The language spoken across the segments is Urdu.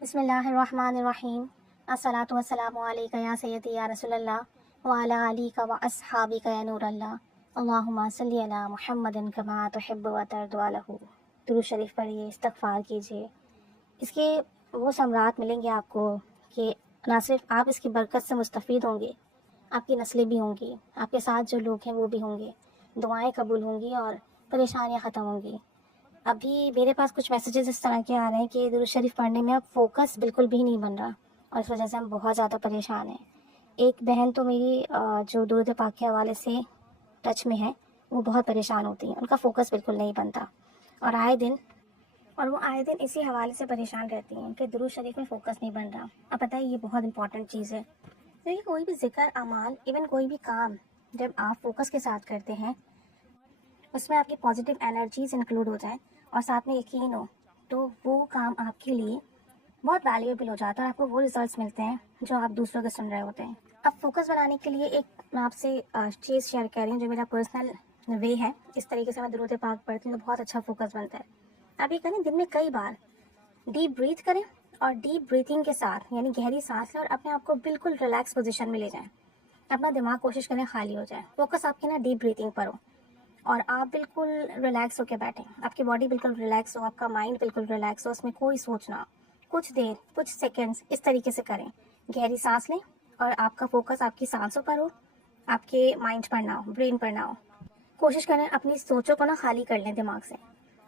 بسم اللہ الرحمن الرحیم الصلاۃ والسلام علیک یا سیدی یا رسول اللہ وعلی آلک و اصحابک یا نور اللہ اللہم صلی علی محمد کما تحب و ترضی له۔ درود شریف پڑھیے، استغفار کیجیے، اس کے وہ ثمرات ملیں گے آپ کو کہ نہ صرف آپ اس کی برکت سے مستفید ہوں گے، آپ کی نسلیں بھی ہوں گی، آپ کے ساتھ جو لوگ ہیں وہ بھی ہوں گے، دعائیں قبول ہوں گی اور پریشانیاں ختم ہوں گی۔ ابھی میرے پاس کچھ میسیجز اس طرح کے آ رہے ہیں کہ درود شریف پڑھنے میں اب فوکس بالکل بھی نہیں بن رہا اور اس وجہ سے ہم بہت زیادہ پریشان ہیں۔ ایک بہن تو میری جو درود پاک کے حوالے سے ٹچ میں ہے، وہ بہت پریشان ہوتی ہیں، ان کا فوکس بالکل نہیں بنتا اور وہ آئے دن اسی حوالے سے پریشان رہتی ہیں کہ درود شریف میں فوکس نہیں بن رہا۔ اب پتہ ہے یہ بہت امپورٹنٹ چیز ہے، کیونکہ کوئی بھی ذکر اعمال ایون کوئی بھی کام جب آپ فوکس کے ساتھ کرتے ہیں، اس میں آپ کی پازیٹیو انرجیز انکلوڈ ہو جائیں اور ساتھ میں یقین ہو، تو وہ کام آپ کے لیے بہت ویلیویبل ہو جاتا ہے اور آپ کو وہ ریزلٹس ملتے ہیں جو آپ دوسروں کے سن رہے ہوتے ہیں۔ اب فوکس بنانے کے لیے ایک میں آپ سے چیز شیئر کر رہی ہوں جو میرا پرسنل وے ہے۔ اس طریقے سے میں درود پاک پڑھتی ہوں تو بہت اچھا فوکس بنتا ہے۔ آپ یہ کریں، دن میں کئی بار ڈیپ بریتھ کریں اور ڈیپ بریتھنگ کے ساتھ یعنی گہری سانس لیں اور اپنے آپ کو بالکل ریلیکس پوزیشن میں لے جائیں۔ اپنا دماغ کوشش کریں خالی ہو جائے، فوکس آپ کی ڈیپ بریتھنگ پر ہو اور آپ بالکل ریلیکس ہو کے بیٹھیں، آپ کی باڈی بالکل ریلیکس ہو، آپ کا مائنڈ بالکل ریلیکس ہو، اس میں کوئی سوچنا، کچھ دیر کچھ سیکنڈز اس طریقے سے کریں، گہری سانس لیں اور آپ کا فوکس آپ کی سانسوں پر ہو، آپ کے مائنڈ پر نہ ہو، برین پر نہ ہو۔ کوشش کریں اپنی سوچوں کو خالی کر لیں دماغ سے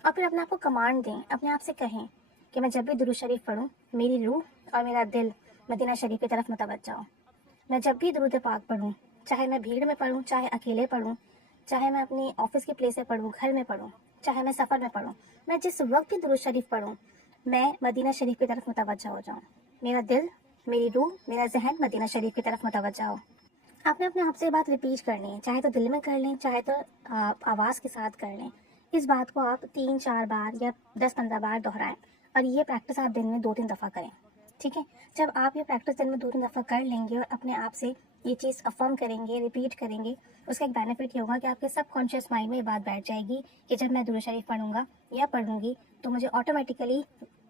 اور پھر اپنے آپ کو کمانڈ دیں، اپنے آپ سے کہیں کہ میں جب بھی درود شریف پڑھوں میری روح اور میرا دل مدینہ شریف کی طرف متوجہ ہو۔ میں جب بھی درود پاک پڑھوں، چاہے میں بھیڑ میں پڑھوں، چاہے اکیلے پڑھوں، چاہے میں اپنی آفس کی پلیس سے پڑھوں، گھر میں پڑھوں، چاہے میں سفر میں پڑھوں، میں جس وقت بھی درود شریف پڑھوں میں مدینہ شریف کی طرف متوجہ ہو جاؤں، میرا دل، میری روح، میرا ذہن مدینہ شریف کی طرف متوجہ ہو۔ آپ نے اپنے آپ سے یہ بات ریپیٹ کرنی ہے، چاہے تو دل میں کر لیں، چاہے تو آواز کے ساتھ کر لیں۔ اس بات کو آپ 3-4 بار یا 10-15 بار دہرائیں اور یہ پریکٹس آپ دن میں 2-3 دفعہ کریں، ٹھیک ہے؟ جب آپ یہ پریکٹس دن میں 2-3 دفعہ کر لیں گے اور اپنے آپ سے یہ چیز افرم کریں گے، ریپیٹ کریں گے، اس کا ایک بینیفٹ یہ ہوگا کہ آپ کے سب کانشیس مائنڈ میں یہ بات بیٹھ جائے گی کہ جب میں درود شریف پڑھوں گا یا پڑھوں گی تو مجھے آٹومیٹیکلی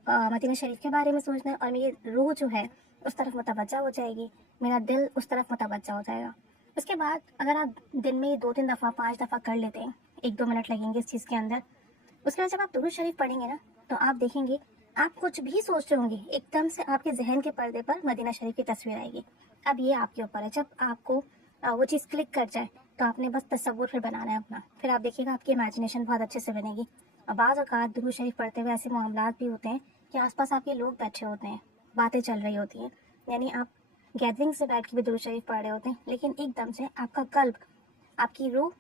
مدینہ شریف کے بارے میں سوچنا ہے اور میری روح جو ہے اس طرف متوجہ ہو جائے گی، میرا دل اس طرف متوجہ ہو جائے گا۔ اس کے بعد اگر آپ دن میں 2-3 دفعہ 5 دفعہ کر لیتے ہیں، 1-2 منٹ لگیں گے اس چیز کے اندر، اس کے بعد جب آپ درود شریف پڑھیں گے نا تو آپ دیکھیں گے آپ کچھ بھی سوچ رہے ہوں گے، ایک دم سے آپ کے ذہن کے پردے پر مدینہ شریف کی تصویر آئے گی۔ اب یہ آپ کے اوپر ہے، جب آپ کو وہ چیز کلک کر جائے تو آپ نے بس تصور پھر بنانا ہے اپنا، پھر آپ دیکھیے گا آپ کی امیجنیشن بہت اچھے سے بنے گی۔ اور بعض اوقات درود شریف پڑھتے ہوئے ایسے معاملات بھی ہوتے ہیں کہ آس پاس آپ کے لوگ بیٹھے ہوتے ہیں، باتیں چل رہی ہوتی ہیں، یعنی آپ گیدرنگ سے بیٹھ کے بھی درود شریف پڑھ رہے ہوتے ہیں، لیکن ایک دم سے آپ کا قلب، آپ کی روح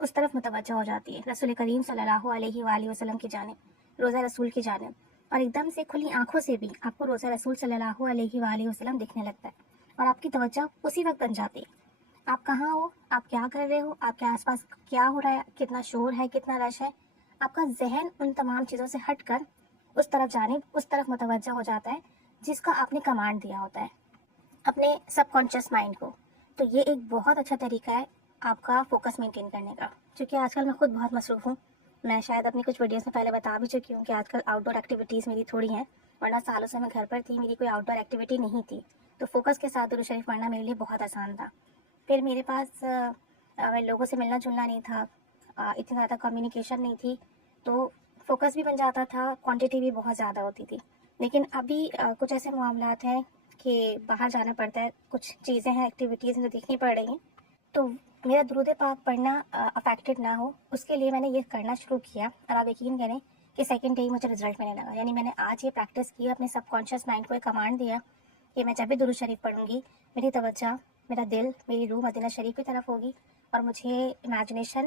اس طرف متوجہ ہو جاتی ہے رسول کریم صلی اللہ علیہ وآلہ وسلم کی جانب، روزہ رسول کی جانب، اور ایک دم سے کھلی آنکھوں سے بھی آپ کو روزہ رسول صلی اللہ علیہ وآلہ وسلم دکھنے لگتا ہے اور آپ کی توجہ اسی وقت بن جاتی ہے۔ آپ کہاں ہو، آپ کیا کر رہے ہو، آپ کے آس پاس کیا ہو رہا ہے، کتنا شور ہے، کتنا رش ہے، آپ کا ذہن ان تمام چیزوں سے ہٹ کر اس طرف جانب، اس طرف متوجہ ہو جاتا ہے جس کا آپ نے کمانڈ دیا ہوتا ہے اپنے سب کانشیس مائنڈ کو۔ تو یہ ایک بہت اچھا طریقہ ہے آپ کا فوکس مینٹین کرنے کا، کیونکہ آج کل میں خود بہت مصروف ہوں۔ میں شاید اپنی کچھ ویڈیوز میں پہلے بتا بھی چکی ہوں کہ آج کل آؤٹ ڈور ایکٹیویٹیز میری تھوڑی ہیں، ورنہ سالوں سے میں گھر پر تھی، میری کوئی آؤٹ ڈور ایکٹیویٹی نہیں تھی، تو فوکس کے ساتھ درود شریف پڑھنا میرے لیے بہت آسان تھا۔ پھر میرے پاس لوگوں سے ملنا جلنا نہیں تھا، اتنی زیادہ کمیونیکیشن نہیں تھی، تو فوکس بھی بن جاتا تھا، کوانٹٹی بھی بہت زیادہ ہوتی تھی۔ لیکن ابھی کچھ ایسے معاملات ہیں کہ باہر جانا پڑتا ہے، کچھ چیزیں ہیں، ایکٹیویٹیز جو دیکھنی پڑ رہی ہیں، تو میرا درود پاک پڑھنا افیکٹڈ نہ ہو، اس کے لیے میں نے یہ کرنا شروع کیا اور آپ یقین کریں کہ سیکنڈ ڈے ہی مجھے رزلٹ ملنے لگا۔ یعنی میں نے آج یہ پریکٹس کی، اپنے سب کانشیس مائنڈ کو ایک کمانڈ دیا کہ میں جب بھی درود شریف پڑھوں گی میری توجہ، میرا دل، میری روح مدینہ شریف کی طرف ہوگی اور مجھے امیجنیشن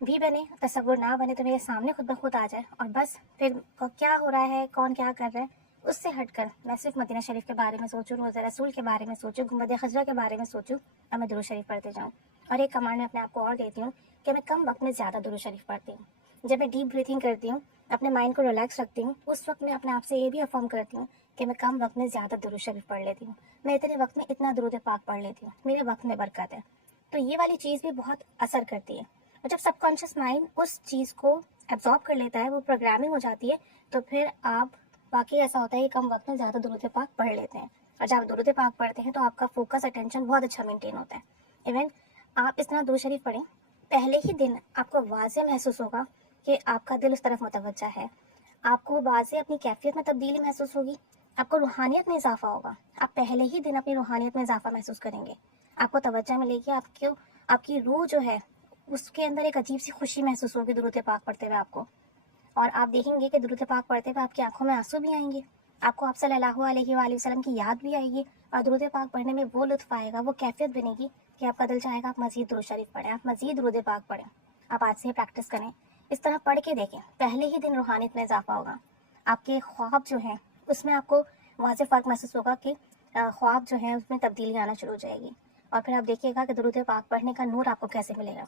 بھی بنے، تصور نہ بنے تو میرے سامنے خود بخود آ جائے، اور بس پھر کیا ہو رہا ہے، کون کیا کر رہا ہے، اس سے ہٹ کر میں صرف مدینہ شریف کے بارے میں سوچوں، روزہ رسول کے بارے میں سوچوں، گنبد خضرا کے بارے میں سوچوں اور میں درود شریف پڑھتے جاؤں۔ اور ایک کمانڈ میں اپنے آپ کو اور دیتی ہوں کہ میں کم وقت میں زیادہ درود شریف پڑھتی ہوں۔ جب میں ڈیپ بریتھنگ کرتی ہوں، اپنے مائنڈ کو ریلیکس رکھتی ہوں، اس وقت میں اپنے آپ سے یہ بھی افرم کرتی ہوں کہ میں کم وقت میں زیادہ درود شریف پڑھ لیتی ہوں، میں اتنے وقت میں اتنا درود پاک پڑھ لیتی ہوں، میرے وقت میں برکت ہے۔ تو یہ والی چیز بھی بہت اثر کرتی ہے، اور جب سب کانشیس مائنڈ اس چیز کو ایبزارب کر لیتا ہے، وہ پروگرامنگ ہو جاتی ہے، تو پھر آپ واقعی ایسا ہوتا ہے کہ کم وقت میں زیادہ درود پاک پڑھ لیتے ہیں، اور جب آپ درود پاک پڑھتے ہیں تو آپ کا فوکس اٹینشن بہت اچھا مینٹین ہوتا ہے. ایون آپ اس طرح درود شریف پڑھیں، پہلے ہی دن آپ کو واضح محسوس ہوگا کہ آپ کا دل اس طرف متوجہ ہے، آپ کو واضح اپنی کیفیت میں تبدیلی محسوس ہوگی، آپ کو روحانیت میں اضافہ ہوگا. آپ پہلے ہی دن اپنی روحانیت میں اضافہ محسوس کریں گے، آپ کو توجہ ملے گی، آپ کی روح جو ہے اس کے اندر ایک عجیب سی خوشی محسوس ہوگی درود پاک پڑھتے ہوئے آپ کو. اور آپ دیکھیں گے کہ درود پاک پڑھتے ہوئے آپ کی آنکھوں میں آنسو بھی آئیں گے، آپ کو آپ صلی اللہ علیہ وآلہ وسلم کی یاد بھی آئے گی، اور درود پاک پڑھنے میں وہ لطف آئے گا، وہ کیفیت بنے گی کہ آپ کا دل چاہے گا آپ مزید درود شریف پڑھیں، آپ مزید درود پاک پڑھیں. آپ آج سے پریکٹس کریں، اس طرح پڑھ کے دیکھیں، پہلے ہی دن روحانیت میں اضافہ ہوگا. آپ کے خواب جو ہیں اس میں آپ کو واضح فرق محسوس ہوگا کہ خواب جو ہیں اس میں تبدیلی آنا شروع ہو جائے گی. اور پھر آپ دیکھیے گا کہ درود پاک پڑھنے کا نور آپ کو کیسے ملے گا،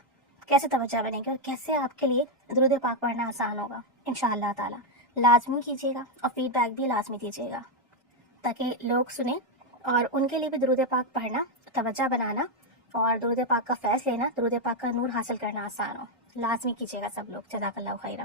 کیسے توجہ بنے گی، اور کیسے آپ کے لیے درود پاک پڑھنا آسان ہوگا. انشاءاللہ تعالی لازمی کیجیے گا، اور فیڈ بیک بھی لازمی دیجیے گا تاکہ لوگ سنیں اور ان کے لیے بھی درود پاک پڑھنا، توجہ بنانا اور درود پاک کا فیض لینا، درود پاک کا نور حاصل کرنا آسان ہو. لازمی کیجیے گا سب لوگ. جزاک اللہ خیرہ.